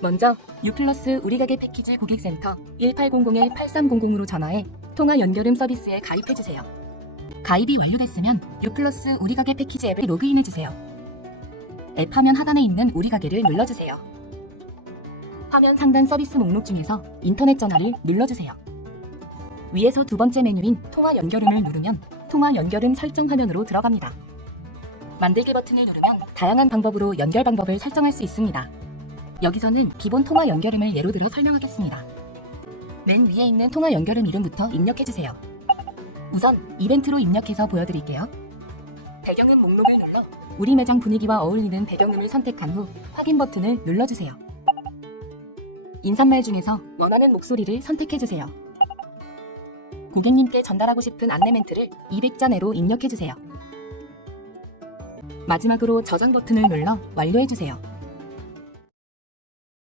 먼저 유플러스 우리 가게 패키지 고객센터 1800-8300으로 전화해 통화 연결음 서비스에 가입해주세요. 가입이 완료됐으면 유플러스 우리 가게 패키지 앱을 로그인해주세요. 앱 화면 하단에 있는 우리 가게를 눌러주세요. 화면 상단 서비스 목록 중에서 인터넷 전화를 눌러주세요. 위에서 두 번째 메뉴인 통화 연결음을 누르면 통화 연결음 설정 화면으로 들어갑니다. 만들기 버튼을 누르면 다양한 방법으로 연결 방법을 설정할 수 있습니다. 여기서는 기본 통화 연결음을 예로 들어 설명하겠습니다. 맨 위에 있는 통화 연결음 이름부터 입력해주세요. 우선 이벤트로 입력해서 보여드릴게요. 배경음 목록을 눌러 우리 매장 분위기와 어울리는 배경음을 선택한 후 확인 버튼을 눌러주세요. 인사말 중에서 원하는 목소리를 선택해주세요. 고객님께 전달하고 싶은 안내 멘트를 200자 내로 입력해주세요. 마지막으로 저장 버튼을 눌러 완료해주세요.